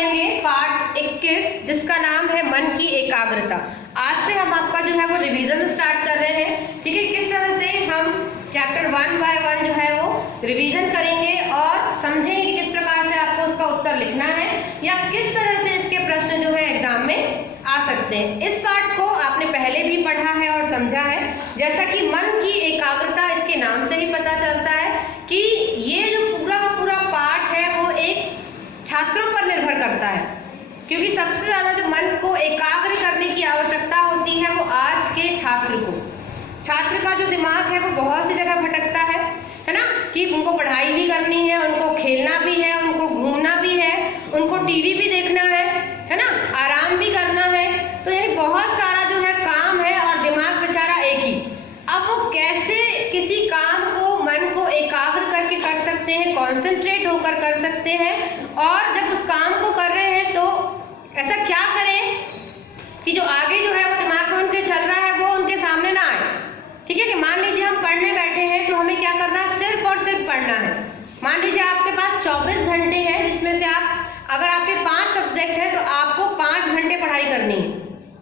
पढ़ेंगे पार्ट 21 जिसका नाम है मन की एकाग्रता। आज से हम आपका जो है वो रिवीजन स्टार्ट कर रहे हैं, ठीक है। किस तरह से हम चैप्टर 1 बाय 1 जो है वो रिवीजन करेंगे और समझेंगे कि किस प्रकार से आपको उसका उत्तर लिखना है या किस तरह से इसके प्रश्न जो है एग्जाम में आ सकते हैं। इस पार्ट को आपने पहले भी पढ़ा है और समझा है। जैसा कि मन की एकाग्रता इसके नाम से ही पता चलता है कि ये जो पूरा का पूरा पार्ट है वो एक छात्रों पर निर्भर करता है, क्योंकि सबसे ज्यादा जो मन को एकाग्र करने की आवश्यकता होती है वो आज के छात्र को। छात्र का जो दिमाग है वो बहुत सी जगह भटकता है ना, कि उनको पढ़ाई भी करनी है, उनको खेलना भी है, उनको घूमना भी है, उनको टीवी भी देखना है ना, आराम भी करना है। तो यानी बहुत सारा जो है काम है और दिमाग बेचारा एक ही। अब वो कैसे किसी काम को मन को एकाग्र करके कर सकते हैं, कॉन्सेंट्रेट होकर कर सकते हैं, और जब उस काम को कर रहे हैं तो ऐसा क्या करें कि जो आगे जो है वो दिमाग में उनके चल रहा है वो उनके सामने ना आए, ठीक है। कि मान लीजिए हम पढ़ने बैठे हैं तो हमें क्या करना है, सिर्फ और सिर्फ पढ़ना है। मान लीजिए आपके पास 24 घंटे हैं, जिसमें से आप अगर आपके 5 सब्जेक्ट हैं तो आपको 5 घंटे पढ़ाई करनी है।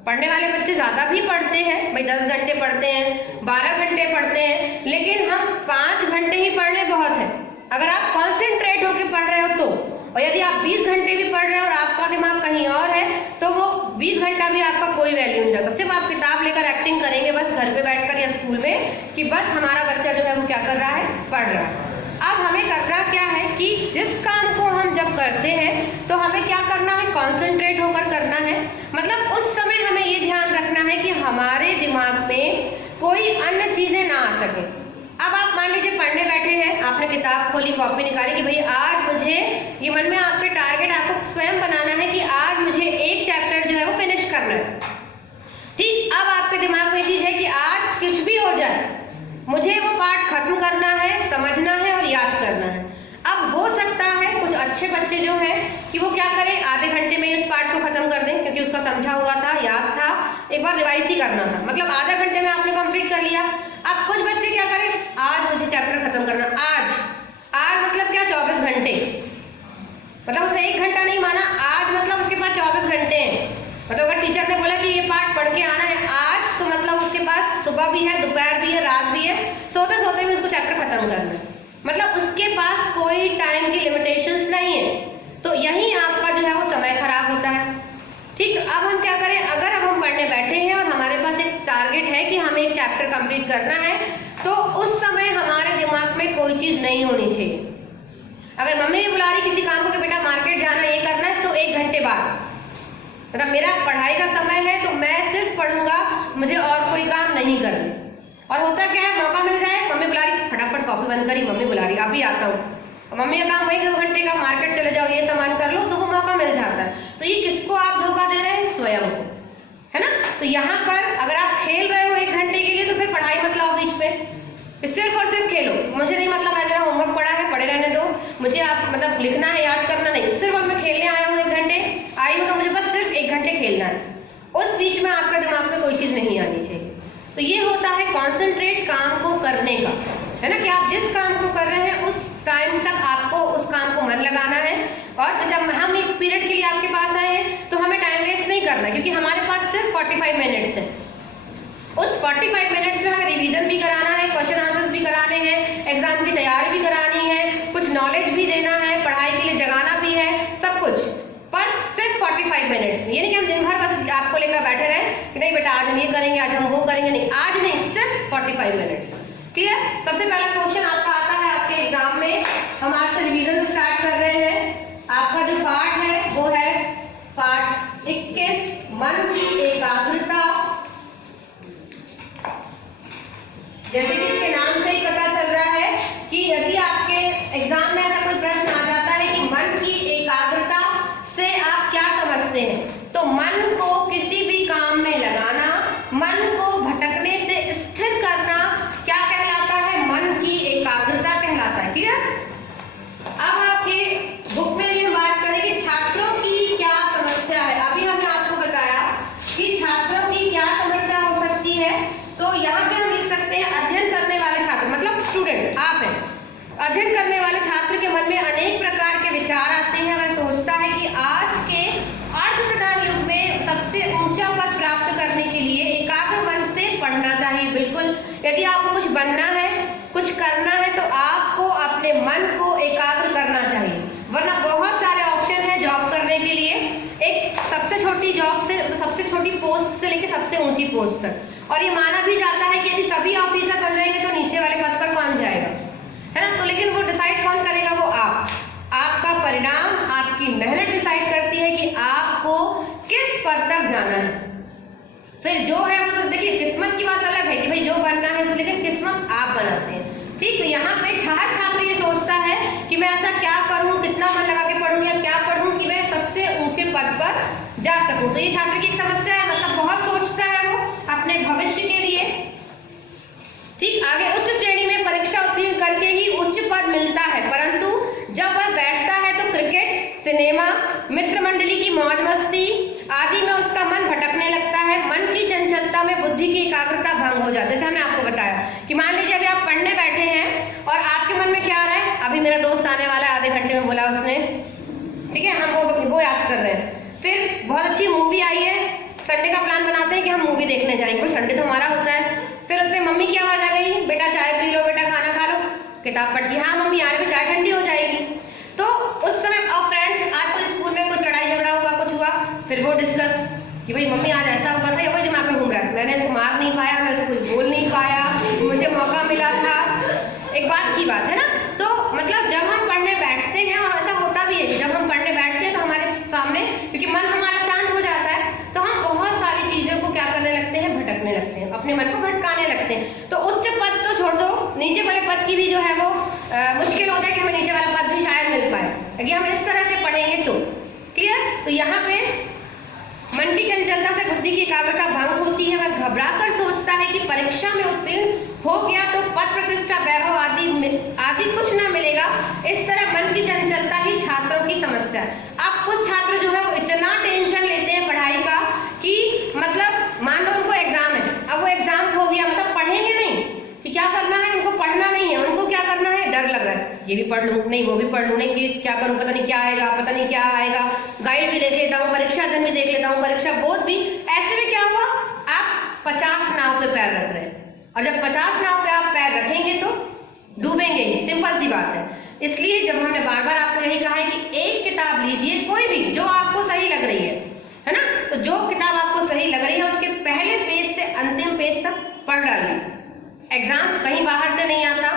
पढ़ने वाले बच्चे ज्यादा भी पढ़ते हैं, भाई 10 घंटे पढ़ते हैं, 12 घंटे पढ़ते हैं, लेकिन हम 5 घंटे ही पढ़ ले बहुत है। अगर आप कॉन्सेंट्रेट होकर पढ़ रहे हो तो, और यदि आप 20 घंटे भी पढ़ रहे हो और आपका दिमाग कहीं और है तो वो 20 घंटा भी आपका कोई वैल्यू नहीं रहेगा। सिर्फ आप किताब लेकर एक्टिंग करेंगे बस घर पे बैठकर या स्कूल में कि बस हमारा बच्चा जो है वो क्या कर रहा है, पढ़ रहा है। अब हमें करना क्या है कि जिस काम को हम जब करते हैं तो हमें क्या करना है, कॉन्सेंट्रेट होकर करना है। मतलब उस समय हमें ये ध्यान रखना है कि हमारे दिमाग में कोई अन्य चीजें ना आ सके। अब आप मान लीजिए पढ़ने बैठे हैं, आपने किताब खोली, कॉपी निकाली कि भाई आज मुझे ये मन में आपके टारगेट आपको स्वयं बनाना है कि आज मुझे एक चैप्टर जो है वो फिनिश करना है, ठीक। अब आपके दिमाग में चीज है कि आज कुछ भी हो जाए मुझे वो पार्ट खत्म करना है, समझना है और याद करना है। अब हो सकता है कुछ अच्छे बच्चे जो है कि वो क्या करें, आधे घंटे में इस पार्ट को खत्म कर दें क्योंकि उसका समझा हुआ था, याद था, एक बार रिवाइज ही करना था, मतलब आधा घंटे में आपने कंप्लीट कर लिया। अब कुछ बच्चे क्या करें, आज मुझे चैप्टर खत्म करना, आज मतलब क्या, 24 घंटे, मतलब उसने 1 घंटा नहीं माना, आज मतलब उसके पास 24 घंटे हैं। मतलब अगर टीचर ने बोला कि ये पार्ट पढ़ के आना है आज, तो मतलब उसके पास सुबह भी है, दोपहर भी है, रात भी है, सोते सोते भी उसको चैप्टर खत्म करना है। मतलब उसके पास कोई टाइम की लिमिटेशंस नहीं है। तो यही आपका जो है वो समय खराब होता है, ठीक। अब हम क्या करें, अगर अब हम पढ़ने बैठे हैं और हमारे पास एक टारगेट है कि हमें एक चैप्टर कंप्लीट करना है, तो उस समय हमारे दिमाग में कोई चीज नहीं होनी चाहिए। अगर मम्मी भी बुला रही किसी काम को कि बेटा मार्केट जाना, ये करना है, तो 1 घंटे बाद, मतलब मेरा पढ़ाई का समय है तो मैं सिर्फ पढ़ूंगा, मुझे और कोई काम नहीं करना। और होता क्या है, मौका मिल जाए, मम्मी बुला रही, फटाफट कॉपी बंद करी, मम्मी बुला रही, अभी आता हूँ, मम्मी का काम वही 2 घंटे का, मार्केट चले जाओ, ये सामान कर लो, तो वो मौका मिल जाता है। तो ये किसको आप धोखा दे रहे हैं, स्वयं को, है ना। तो यहाँ पर अगर आप खेल रहे हो 1 घंटे के लिए तो फिर पढ़ाई मत लाओ बीच में, सिर्फ और सिर्फ खेलो। मुझे नहीं मतलब आज मेरा होमवर्क पड़ा है, पढ़े रहने दो, मुझे आप मतलब लिखना है, याद करना नहीं, सिर्फ अब मैं खेलने आया हूँ 1 घंटे आई हूँ तो मुझे बस सिर्फ 1 घंटे खेलना है। उस बीच में आपका दिमाग में कोई चीज नहीं आनी चाहिए। तो ये होता है कॉन्सेंट्रेट काम को करने का, है ना, कि आप जिस काम को कर रहे हैं उस टाइम तक आपको उस काम को मन लगाना है। और जब हम एक पीरियड के लिए आपके पास आए हैं तो हमें टाइम वेस्ट नहीं करना, क्योंकि हमारे पास सिर्फ 45 मिनट्स है। उस 45 मिनट्स में हमें रिवीजन भी कराना है, क्वेश्चन आंसर्स भी कराने हैं, एग्जाम की तैयारी भी करानी है, कुछ नॉलेज भी देना है, पढ़ाई के लिए जगाना भी है, सब कुछ, पर सिर्फ 45 मिनट्स में। यानी कि हम दिन भर बस आपको लेकर बैठे रहे कि नहीं बेटा आज हम ये करेंगे, आज हम वो करेंगे, नहीं, आज नहीं, सिर्फ 45 मिनट्स। क्लियर। सबसे पहला क्वेश्चन आपका आता है आपके एग्जाम में। हम आज से रिवीजन स्टार्ट कर रहे हैं। आपका जो पार्ट है वो है पार्ट 21, मन की एकाग्रता। जैसे कि इसके नाम से ही पता चल रहा है कि यदि आपके एग्जाम में ऐसा कोई प्रश्न आ जाता है कि मन की एकाग्रता से आप क्या समझते हैं, तो मन को किसी भी काम में लगाना, मन को भटकने से स्थिर करना क्या कहलाता है, मन की एकाग्रता कहलाता है। क्लियर। अब आपके बुक में हम बात करेंगे छात्रों की क्या समस्या है। अभी हमने आपको बताया कि छात्रों की क्या समस्या हो सकती है, तो यहाँ पे हम लिख सकते हैं अध्ययन करने वाले छात्र, मतलब स्टूडेंट आप हैं। अध्ययन करने वाले छात्र के मन में अनेक प्रकार के विचार आते हैं। वह सोचता है कि आज के यदि आपको कुछ बनना है, कुछ करना है, तो आपको अपने मन को एकाग्र करना चाहिए, वरना बहुत सारे ऑप्शन है जॉब करने के लिए, एक सबसे छोटी जॉब से सबसे छोटी पोस्ट से लेकर सबसे ऊंची पोस्ट तक। और ये माना भी जाता है कि यदि सभी ऑफिसर बन जाएंगे तो नीचे वाले पद पर कौन जाएगा, है ना। तो लेकिन वो डिसाइड कौन करेगा, वो आपका परिणाम, आपकी मेहनत डिसाइड करती है कि आपको किस पद तक जाना है। फिर जो है वो तो देखिए किस्मत की बात अलग है कि भाई जो बनना है, लेकिन किस्मत आप बनाते हैं, ठीक। तो यहाँ पे हर छात्र ये सोचता है कि मैं ऐसा क्या करूँ, कितना मन लगा के पढ़ूँ या क्या पढ़ूँ कि मैं सबसे ऊंचे पद पर जा सकूँ। तो ये छात्र की एक समस्या है, मतलब बहुत सोचता है वो अपने भविष्य के लिए, ठीक। आगे उच्च श्रेणी में परीक्षा उत्तीर्ण करके ही उच्च पद मिलता है, परंतु जब वह बैठता है तो क्रिकेट, सिनेमा, मित्र मंडली की मौज मस्ती आदि में उसका मन भटकने लगता है। मन की चंचलता में बुद्धि की एकाग्रता भंग हो जाती है। जैसे हमने आपको बताया कि मान लीजिए अभी आप पढ़ने बैठे हैं और आपके मन में क्या आ रहा है, अभी मेरा दोस्त आने वाला है, आधे घंटे में बोला उसने, ठीक है, हम वो याद कर रहे हैं। फिर बहुत अच्छी मूवी आई है, संडे का प्लान बनाते हैं कि हम मूवी देखने जाएंगे, संडे तो हमारा होता है। फिर उतने मम्मी की आवाज आ गई, बेटा चाय पी लो, बेटा खाना खा लो, किताब पढ़ के, हाँ मम्मी यार भी चाय ठंडी हो जाएगी। तो उस समय अब फ्रेंड्स आज तो स्कूल में कुछ लड़ाई झगड़ा हुआ, कुछ हुआ, फिर वो डिस्कस कि भाई मम्मी आज ऐसा हुआ था, या वही दिमाग में घूम रहा है, मैंने इसको मार नहीं पाया, मैं इसको कुछ बोल नहीं पाया, मुझे मौका मिला था। एक बात की बात है ना। तो मतलब जब हम पढ़ने बैठते हैं, और ऐसा होता भी है कि जब हम पढ़ने बैठते हैं तो हमारे सामने, क्योंकि मन हमारा शांत हो जाता है, तो हम बहुत सारी चीजों को क्या करने लगते हैं, भटकने लगते हैं, अपने मन को भटकाने लगते हैं। तो उच्च पद तो छोड़ दो, नीचे वाले पद की भी जो है वो मुश्किल होता है कि हमें नीचे वाला पद भी शायद मिल पाए, अगर हम इस तरह से पढ़ेंगे तो। क्लियर। तो यहाँ पे मन की चंचलता से बुद्धि की एकाग्रता भंग होती है, वह घबराकर सोचता है कि परीक्षा में उत्तीर्ण हो गया तो पद, प्रतिष्ठा, वैभव आदि कुछ ना मिलेगा। इस तरह मन की चंचलता ही छात्रों की समस्या है। अब कुछ छात्र जो है वो इतना टेंशन लेते हैं पढ़ाई का कि मतलब मान लो उनको एग्जाम है, अब वो एग्जाम हो गया, मतलब पढ़ेंगे नहीं कि क्या करना है, उनको पढ़ना नहीं है, उनको क्या करना है, डर लग रहा है, ये भी पढ़ लूं, नहीं वो भी पढ़ लूं, नहीं ये क्या करूं, पता नहीं क्या आएगा, पता नहीं क्या आएगा, गाइड भी देख लेता हूँ, परीक्षा दिन भी देख लेता हूँ, परीक्षा बोध भी। ऐसे में क्या हुआ, आप 50 नाव पे पैर रख रहे हैं, और जब 50 नाव पे आप पैर रखेंगे तो डूबेंगे ही, सिंपल सी बात है। इसलिए जब हमने बार बार आपको यही कहा है कि एक किताब लीजिए, कोई भी जो आपको सही लग रही है ना, तो जो किताब आपको सही लग रही है उसके पहले पेज से अंतिम पेज तक पढ़ डालिए। एग्जाम कहीं बाहर से नहीं आता,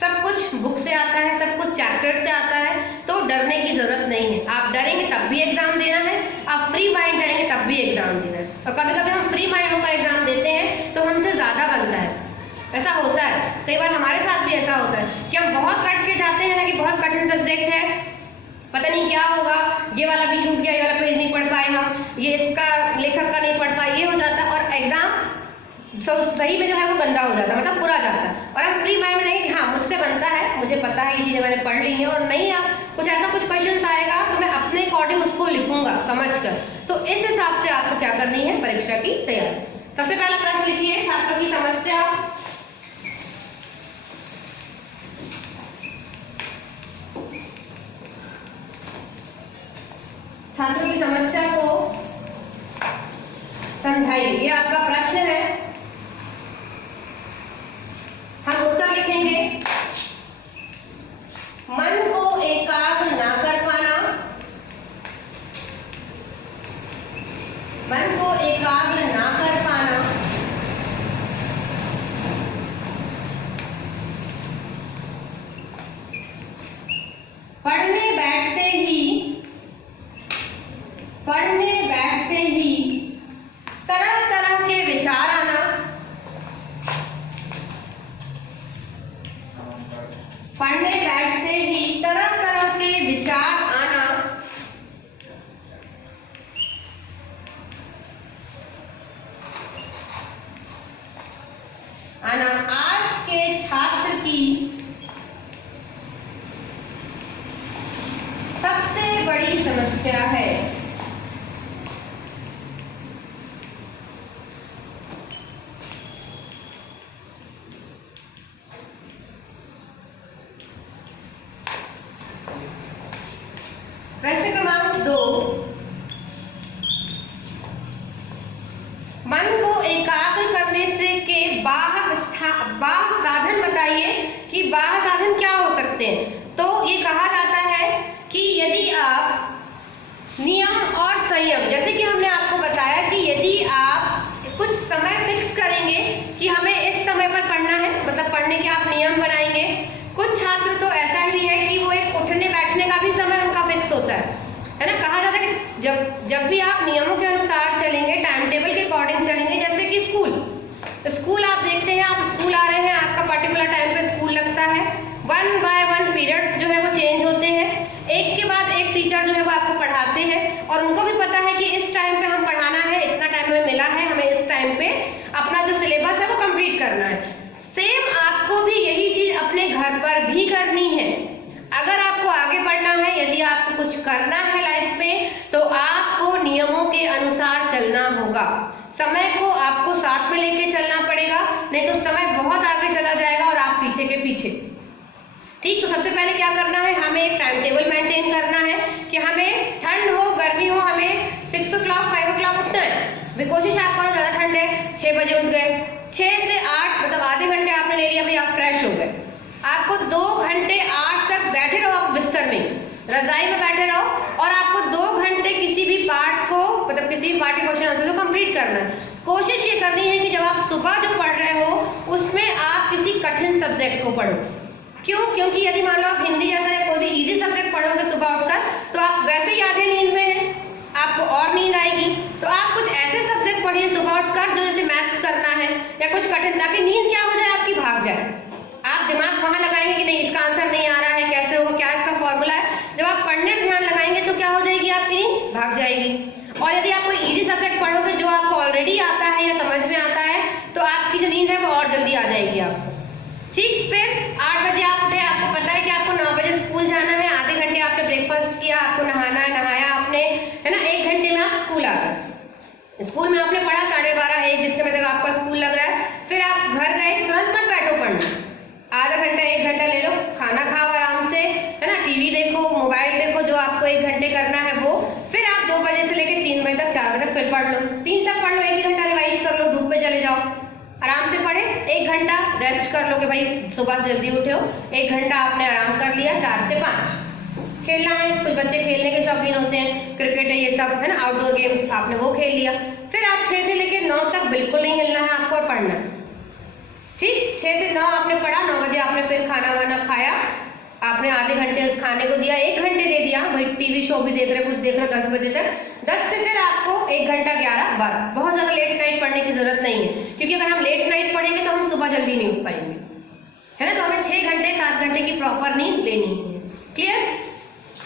सब कुछ बुक से आता है, सब कुछ चैप्टर से आता है, तो डरने की जरूरत नहीं है। आप डरेंगे तब भी एग्जाम देना है, आप फ्री माइंड जाएंगे तब भी एग्जाम देना है। और कभी कभी हम फ्री माइंड होकर एग्जाम देते हैं तो हमसे ज्यादा बनता है, ऐसा होता है, कई बार हमारे साथ भी ऐसा होता है कि हम बहुत कट के जाते हैं ना कि बहुत कठिन सब्जेक्ट है, पता नहीं क्या होगा, ये वाला भी छूट गया, ये वाला पेज नहीं पढ़ पाए हम, ये इसका लेखक का नहीं पढ़ पाए, ये हो जाता है, और एग्जाम सही में जो है वो गंदा हो जाता है, मतलब बुरा जाता है। और हम फ्री माइंड में जाएंगे कि हाँ मुझसे बनता है, मुझे पता है ये चीजें मैंने पढ़ ली हैं, और नहीं कुछ ऐसा कुछ क्वेश्चन आएगा तो मैं अपने अकॉर्डिंग उसको लिखूंगा समझकर। तो इस हिसाब से आपको क्या करनी है परीक्षा की तैयारी। सबसे पहला प्रश्न लिखिए, छात्रों की समस्या। छात्रों की समस्या को समझाइए, ये आपका प्रश्न है। हम उत्तर लिखेंगे, मन को एकाग्र ना कर पाना, मन को एकाग्र ना कर पाना, पढ़ने बैठते ही तरह तरह के विचार आना, पढ़ने बैठते ही तरह तरह के विचार आना, आज के छात्र की सबसे बड़ी समस्या है। प्रश्न क्रमांक 2, मन को एकाग्र करने से के बाह्य बाह्य साधन बताइए कि बाह्य साधन क्या हो सकते हैं। तो ये कहा जाता है कि यदि आप नियम और संयम, जैसे कि हमने आपको बताया कि यदि आप कुछ समय फिक्स करेंगे कि हमें इस समय पर पढ़ना है, मतलब पढ़ने के आप नियम बनाएंगे। कुछ छात्र तो ऐसा ही है कि वो एक उठने बैठने का भी समय उनका फिक्स होता है ना। कहा जाता है कि जब भी आप नियमों के अनुसार चलेंगे, टाइम टेबल के अकॉर्डिंग चलेंगे, जैसे कि स्कूल आप देखते हैं, आप स्कूल आ रहे हैं, आपका पर्टिकुलर टाइम पे स्कूल लगता है, 1 बाय 1 पीरियड्स जो है वो चेंज होते हैं, एक के बाद एक टीचर जो है वो आपको पढ़ाते हैं और उनको भी पता है कि इस टाइम पे हम पढ़ाना है, इतना टाइम हमें मिला है, हमें इस टाइम पे अपना जो सिलेबस है वो कंप्लीट करना है। सेम आपको भी यही चीज अपने घर पर भी करनी है। अगर आपको आगे बढ़ना है, यदि आपको कुछ करना है लाइफ में, तो आपको नियमों के अनुसार चलना होगा। समय को आपको साथ में लेके चलना पड़ेगा, नहीं तो समय बहुत आगे चला जाएगा और आप पीछे के पीछे। ठीक, तो सबसे पहले क्या करना है, हमें एक टाइम टेबल मेंटेन करना है कि हमें ठंड हो गर्मी हो, हमें 6 o'clock 5 o'clock उठना है। कोशिश आप करो, ज्यादा ठंड है 6 बजे उठ गए, 6 से 8 मतलब आधे घंटे आपने ले लिया, भाई आप फ्रेश हो गए। आपको 2 घंटे 8 तक बैठे रहो, आप बिस्तर में रजाई में बैठे रहो और आपको 2 घंटे किसी भी पार्ट को, मतलब किसी भी पार्ट के क्वेश्चन आंसर को कंप्लीट करना है। कोशिश ये करनी है कि जब आप सुबह जो पढ़ रहे हो उसमें आप किसी कठिन सब्जेक्ट को पढ़ो। क्यों? क्योंकि यदि मान लो आप हिंदी जैसा या कोई भी इजी सब्जेक्ट पढ़ोगे सुबह उठकर, तो आप वैसे ही आधे नींद में हैं, आपको और नींद आएगी। तो आप कुछ ऐसे सब्जेक्ट पढ़िए सुबह उठकर जो जैसे मैथ्स करना है या कुछ कठिन, ताकि नींद क्या हो जाए आपकी, भाग जाए। आप दिमाग वहां लगाएंगे कि नहीं इसका आंसर नहीं आ रहा है, कैसे होगा, क्या इसका फॉर्मूला है। जब आप पढ़ने में ध्यान लगाएंगे तो क्या हो जाएगी, आपकी नींद भाग जाएगी। और यदि आप कोई इजी सब्जेक्ट पढ़ोगे जो आपको ऑलरेडी आता है या समझ में आता है, तो आपकी जो नींद है वो और जल्दी आ जाएगी आपको। ठीक, फिर 8 बजे आप उठे, आपको पता है कि आपको 9 बजे स्कूल जाना है, आधे घंटे आपने ब्रेकफास्ट किया, आपको नहाना है, नहाया आपने, है ना, 1 घंटे में आप स्कूल आ गए। स्कूल में आपने पढ़ा 12:30 1 जितने बजे तक आपका स्कूल लग रहा है। फिर आप घर गए, तुरंत मत बैठो पढ़ने, आधा घंटा 1 घंटा ले लो, खाना खाओ आराम से, है ना, टीवी देखो, मोबाइल देखो, जो आपको 1 घंटे करना है वो। फिर आप 2 बजे से लेकर 3 बजे तक 4 बजे तक फिर पढ़ लो, 3 तक पढ़ लो, 1 घंटा रिवाइज कर लो, धूप पे चले जाओ, आराम से पढ़े, 1 घंटा रेस्ट कर लो कि भाई सुबह जल्दी उठे हो, 1 घंटा आपने आराम कर लिया। 4 से 5 खेलना है, कुछ बच्चे खेलने के शौकीन होते हैं, क्रिकेट है ये सब, है ना, आउटडोर गेम्स, आपने वो खेल लिया। फिर आप 6 से लेकर 9 तक बिल्कुल नहीं हिलना है आपको और पढ़ना है। ठीक, 6 से 9 आपने पढ़ा, 9 बजे आपने फिर खाना वाना खाया, आपने आधे घंटे खाने को दिया, 1 घंटे दे दिया, भाई टीवी शो भी देख रहे, कुछ देख रहे, 10 बजे तक, 10 से फिर आपको 1 घंटा 11 12, बहुत ज्यादा लेट नाइट पढ़ने की जरूरत नहीं है, क्योंकि अगर हम लेट नाइट पढ़ेंगे तो हम सुबह जल्दी नहीं उठ पाएंगे, है ना। तो हमें 6 घंटे 7 घंटे की प्रॉपर नींद लेनी है। क्लियर?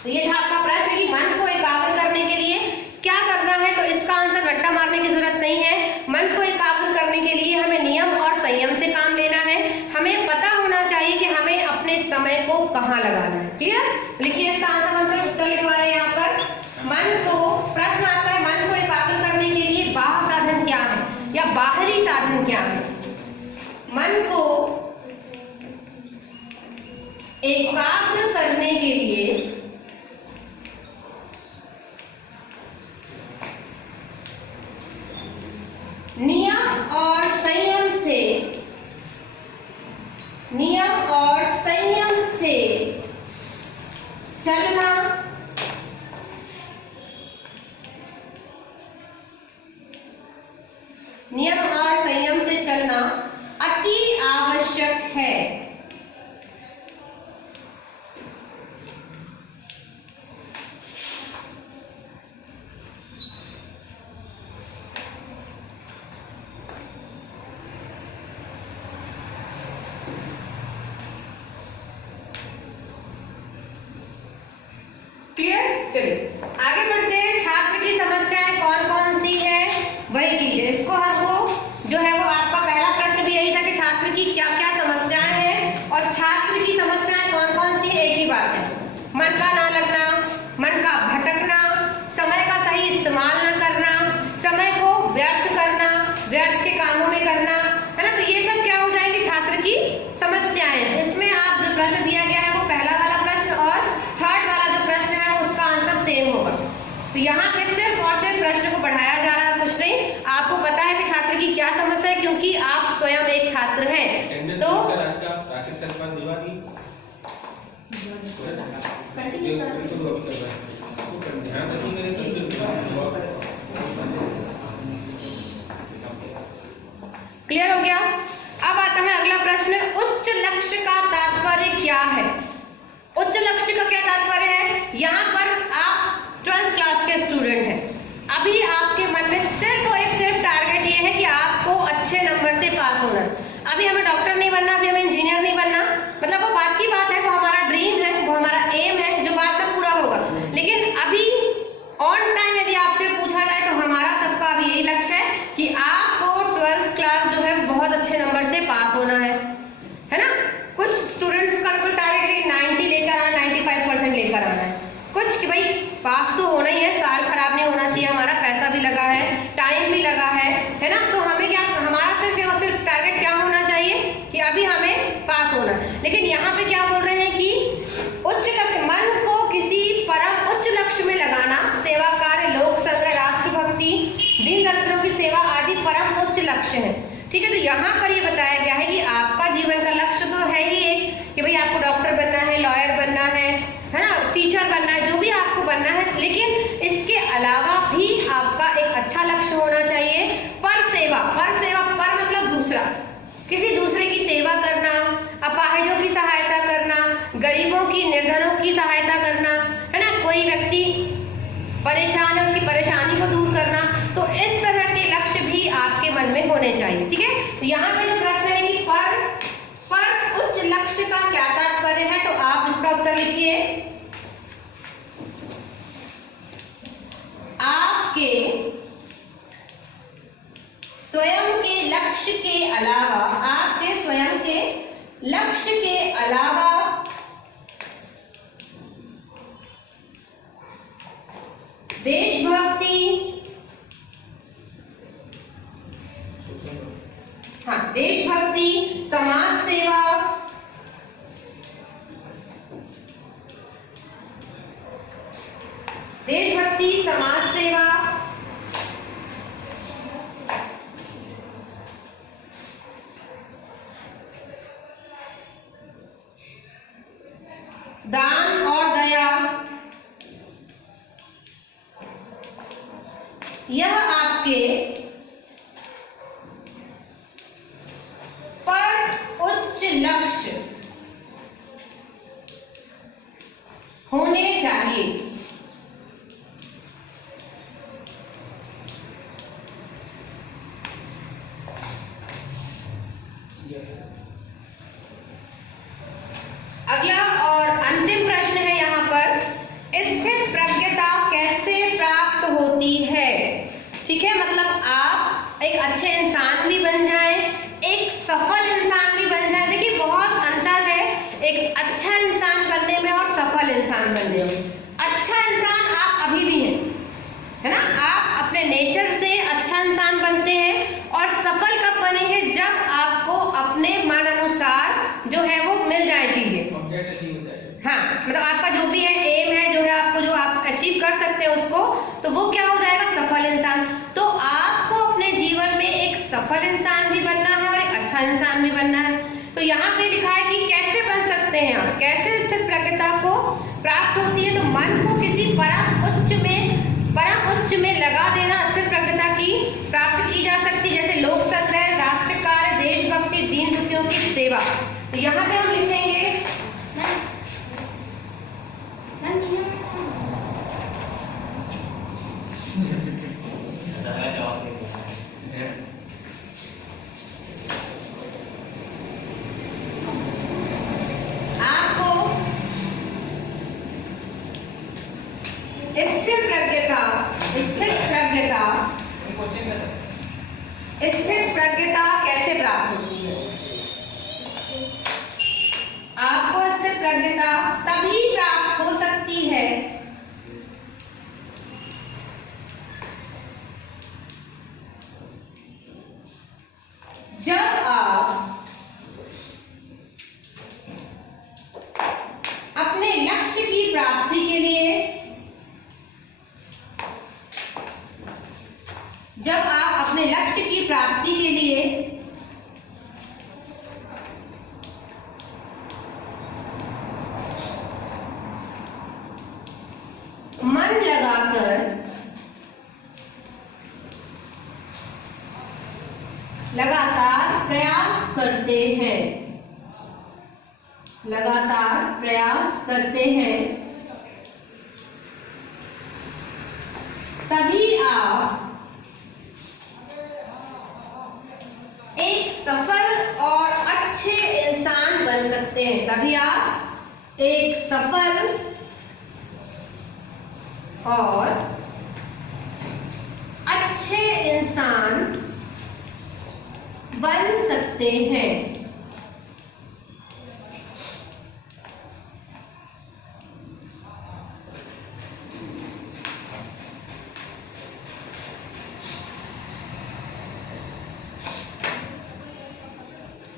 तो ये था आपका प्रश्न है कि मन को एकाग्र करने के लिए क्या करना है। तो इसका आंसर रट्टा मारने की जरूरत नहीं है। मन को एकाग्र करने के लिए हमें नियम और संयम से काम लेना है। हमें पता होना चाहिए कि हमें अपने समय को कहाँ लगाना है। क्लियर? लिखिए इसका आंसर, हम सब उत्तर लिखवा रहे हैं यहाँ पर। मन को, प्रश्न आपका है मन को एकाग्र करने के लिए बाह्य साधन क्या है या बाहरी साधन क्या है। मन को एकाग्र करने के लिए नियम और संयम से चलना अति आवश्यक है। क्लियर? चलिए आगे बढ़ते हैं। छात्र की समस्याएं कौन कौन सी है वही कीजिए। इसको हमको जो है वो आपका पहला प्रश्न भी यही था कि छात्र की क्या क्या समस्याएं हैं और छात्र की समस्याएं कौन कौन सी है। एक ही बात है, मन का ना लगना, मन का भटकना, समय का सही इस्तेमाल ना करना, समय को व्यर्थ करना, व्यर्थ के कामों में करना, है ना। तो ये सब क्या हो जाएंगे, छात्र की समस्याएं। इसमें आप जो प्रश्न दिया गया है वो पहला वाला प्रश्न और थर्ड वाला जो प्रश्न है उसका आंसर सेम होगा। तो यहाँ पे सिर्फ और सिर्फ प्रश्न को बढ़ाया जा रहा है, कुछ नहीं। आपको पता है कि छात्र की क्या समस्या है, क्यों क्योंकि आप स्वयं एक छात्र हैं। तो क्लियर हो गया। अब आता है अगला प्रश्न, उच्च लक्ष्य का तात्पर्य क्या है? उच्च लक्ष्य का क्या तात्पर्य है? यहाँ पर आप 12th क्लास के स्टूडेंट हैं, अभी आपके मन में सिर्फ और सिर्फ टारगेट ये है कि आपको अच्छे नंबर से पास होना है। अभी हमें डॉक्टर नहीं बनना, अभी हमें इंजीनियर नहीं बनना, मतलब वो बात की बात है, वो हमारा ड्रीम है, वो हमारा एम है जो बाद में पूरा होगा। लेकिन अभी ऑन टाइम यदि आपसे पूछा जाए तो हमारा सबका अभी यही लक्ष्य है कि आपको 12th क्लास जो है बहुत अच्छे नंबर से पास होना है ना। कुछ स्टूडेंट्स का कोई टारगेट 90 लेकर आना, 95% लेकर आना है, कुछ कि भाई पास तो होना ही है, साल खराब नहीं होना चाहिए, हमारा पैसा भी लगा है, टाइम भी लगा है ना। तो हमें क्या, हमारा सिर्फ और सिर्फ टारगेट क्या होना चाहिए कि अभी हमें पास होना। लेकिन यहाँ पे क्या बोल रहे हैं कि उच्च लक्ष्य, मन को किसी परम उच्च लक्ष्य में लगाना, सेवा कार्य, लोक संग्रह, राष्ट्रभक्ति, दीन दरिद्रों की सेवा आदि परम उच्च लक्ष्य है। ठीक है, तो यहाँ पर ये बताया गया है कि आपका जीवन का लक्ष्य तो है ही एक कि भाई आपको डॉक्टर बनना है, लॉयर बनना है ना, टीचर बनना है, जो भी आपको बनना है, लेकिन इसके अलावा भी आपका एक अच्छा लक्ष्य होना चाहिए। पर सेवा पर मतलब दूसरा, किसी दूसरे की सेवा करना, अपाहिजों की सहायता करना, गरीबों की, निर्धनों की सहायता करना, है ना, कोई व्यक्ति परेशान है उसकी परेशानी को दूर करना, तो इस तरह के लक्ष्य भी आपके मन में होने चाहिए। ठीक है, तो यहाँ पे जो प्रश्न है कि पर उच्च लक्ष्य का क्या तात्पर्य है, तो आप इसका उत्तर लिखिए, आपके स्वयं के लक्ष्य के अलावा, आपके स्वयं के लक्ष्य के अलावा देशभक्ति, देशभक्ति, समाज सेवा, देशभक्ति, समाज सेवा, दान और दया, यह आपके पर उच्च लक्ष्य होने चाहिए। अगला और अंतिम प्रश्न है यहाँ पर, स्थित प्रज्ञता कैसे प्राप्त होती है? ठीक है, मतलब आप एक अच्छे इंसान भी बन जाएं, एक सफल इंसान भी बन जाए। देखिए बहुत अंतर है एक अच्छा इंसान बनने में और सफल इंसान बनने में। अच्छा इंसान आप अभी भी हैं, है ना, आप अपने नेचर से अच्छा इंसान बनते हैं, और सफल कब बनेंगे? जब आपको अपने मन अनुसार जो है वो मिल जाए चीजें। हाँ, मतलब आपका जो भी है एम है, जो है आपको जो आप अचीव कर सकते हैं उसको, तो वो क्या हो जाएगा? सफल इंसान। तो आपको अपने जीवन में एक सफल इंसान भी बनना है और एक अच्छा इंसान भी बनना है। तो यहाँ पे लिखा है कि कैसे बन सकते हैं आप, कैसे स्थित प्रज्ञता को प्राप्त होती है? तो मन को किसी परम उच्च में लगा देना, स्थित प्रज्ञता की प्राप्त की जा सकती है, जैसे लोक संग्रह, राष्ट्र कार्य, देशभक्ति, दीन दुखियों की सेवा। तो यहाँ पे हम लिखेंगे स्थित प्रज्ञता कैसे प्राप्त होती है? आपको स्थित प्रज्ञता तभी प्राप्त हो सकती है जब आप अपने लक्ष्य की प्राप्ति के लिए, लगातार प्रयास करते हैं, लगातार प्रयास करते हैं, तभी आप एक सफल और अच्छे इंसान बन सकते हैं। तभी आप एक सफल और अच्छे इंसान बन सकते हैं।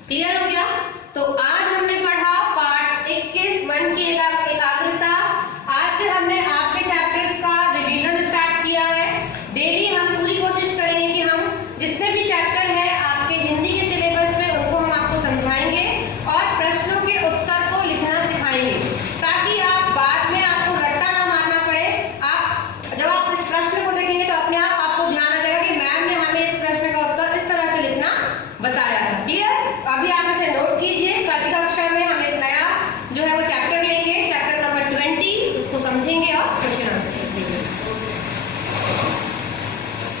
क्लियर हो गया? तो आज हमने पढ़ा पार्ट 21 मन की एकाग्रता। आज से हमने आपके चैप्टर्स का रिवीजन स्टार्ट किया है। डेली हम पूरी कोशिश करेंगे कि हम जितने भी चैप्टर है आपके हिंदी के सिलेबस में उनको हम आपको समझाएंगे और प्रश्नों के उत्तर को लिखना सिखाएंगे, ताकि आप बाद में आपको रट्टा ना मारना पड़े। आप जब आप इस प्रश्न को देखेंगे तो अपने आप आपको ध्यान आ जाएगा कि मैम ने हमें इस प्रश्न का उत्तर इस तरह से लिखना बताया था। क्लियर? अभी आप इसे नोट कीजिए।